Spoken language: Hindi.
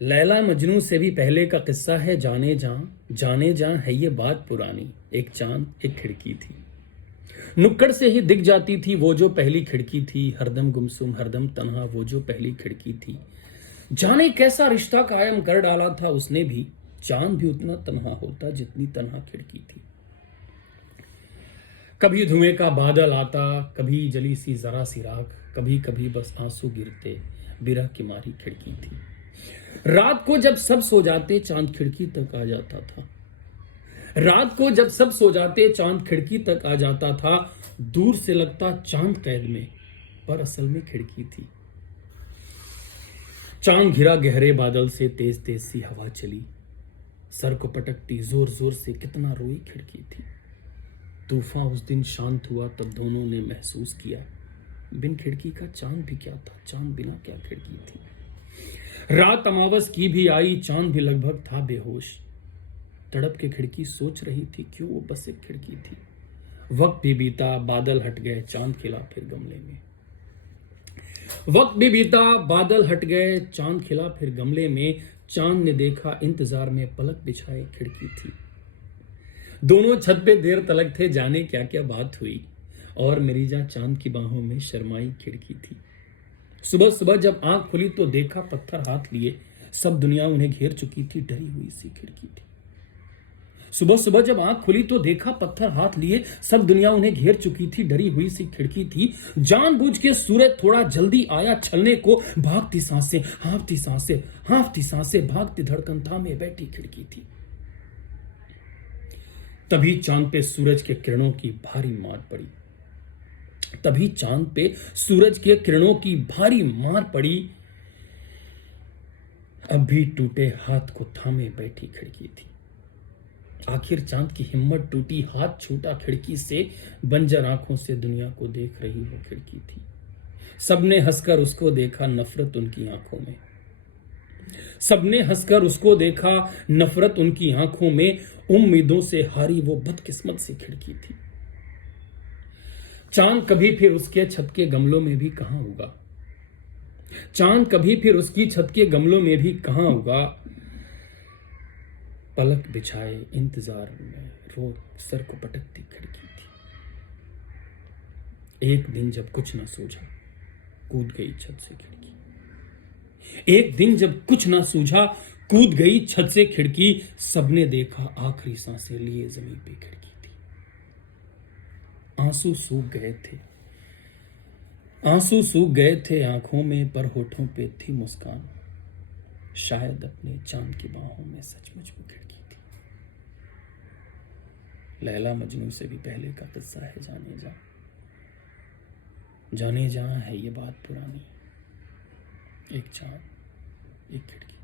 लैला मजनू से भी पहले का किस्सा है, जाने जान है ये बात पुरानी। एक चांद एक खिड़की थी, नुक्कड़ से ही दिख जाती थी वो जो पहली खिड़की थी। हरदम गुमसुम हरदम तन्हा वो जो पहली खिड़की थी। जाने कैसा रिश्ता कायम कर डाला था उसने भी, चांद भी उतना तन्हा होता जितनी तन्हा खिड़की थी। कभी धुएं का बादल आता, कभी जली सी जरा सी राख, कभी कभी बस आंसू गिरते, बिरह की मारी खिड़की थी। रात को जब सब सो जाते चांद खिड़की तक आ जाता था। रात को जब सब सो जाते चांद खिड़की तक आ जाता था। दूर से लगता चांद कैद में, पर असल में खिड़की थी। चांद घिरा गहरे बादल से, तेज तेज सी हवा चली, सर को पटकती जोर जोर से, कितना रोई खिड़की थी। तूफान उस दिन शांत हुआ तब दोनों ने महसूस किया, बिन खिड़की का चांद भी क्या था, चांद बिना क्या खिड़की थी। रात अमावस की भी आई, चांद भी लगभग था बेहोश। तड़प के खिड़की सोच रही थी क्यों वो बस एक खिड़की थी। वक्त भी बीता, बादल हट गए, चांद खिला फिर गमले में। वक्त भी बीता, बादल हट गए, चांद खिला फिर गमले में। चांद ने देखा इंतजार में, पलक बिछाए खिड़की थी। दोनों छत पे देर तलक थे, जाने क्या क्या बात हुई, और मरीजा चांद की बाहों में शर्माई खिड़की थी। सुबह सुबह जब आंख खुली तो देखा पत्थर हाथ लिए, सब दुनिया उन्हें घेर चुकी थी, डरी हुई सी खिड़की थी। सुबह सुबह जब आंख खुली तो देखा पत्थर हाथ लिए, सब दुनिया उन्हें घेर चुकी थी, डरी हुई सी खिड़की थी। जानबूझ के सूरज थोड़ा जल्दी आया छलने को, भागती सांसें हाँफती सांसें, हाँफती सांसें, भागती धड़कन थामे बैठी खिड़की थी। तभी चांद पे सूरज के किरणों की भारी मार पड़ी। तभी चांद पे सूरज के किरणों की भारी मार पड़ी। अब भी टूटे हाथ को थामे बैठी खिड़की थी। आखिर चांद की हिम्मत टूटी, हाथ छूटा खिड़की से, बंजर आंखों से दुनिया को देख रही वो खिड़की थी। सबने हंसकर उसको देखा, नफरत उनकी आंखों में। सबने हंसकर उसको देखा, नफरत उनकी आंखों में। उम्मीदों से हारी वो बदकिस्मत सी खिड़की थी। चांद कभी फिर उसके छत के गमलों में भी कहां होगा। चांद कभी फिर उसकी छत के गमलों में भी कहां होगा। पलक बिछाए इंतजार में रो सर को पटकती खिड़की थी। एक दिन जब कुछ ना सूझा, कूद गई छत से खिड़की। एक दिन जब कुछ ना सूझा, कूद गई छत से खिड़की। सबने देखा आखिरी सांसें लिए जमीन पे खिड़की थी। आंसू सूख गए थे, आंसू सूख गए थे आंखों में, पर होठों पे थी मुस्कान। शायद अपने चांद की बाहों में सचमुच वो खिड़की थी। लैला मजनू से भी पहले का किस्सा है, जाने जा है ये बात पुरानी। एक चांद एक खिड़की।